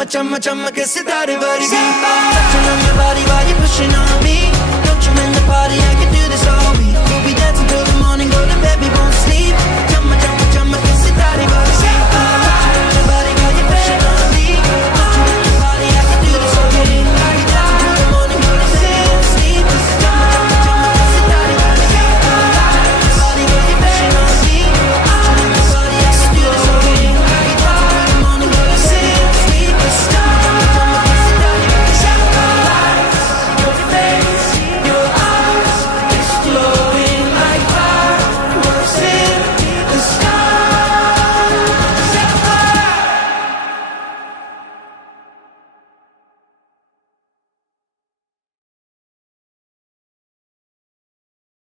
chumma chumma chumma ke sitare vargi. Touching on your body while you're pushing on me. Don't you in the party, I can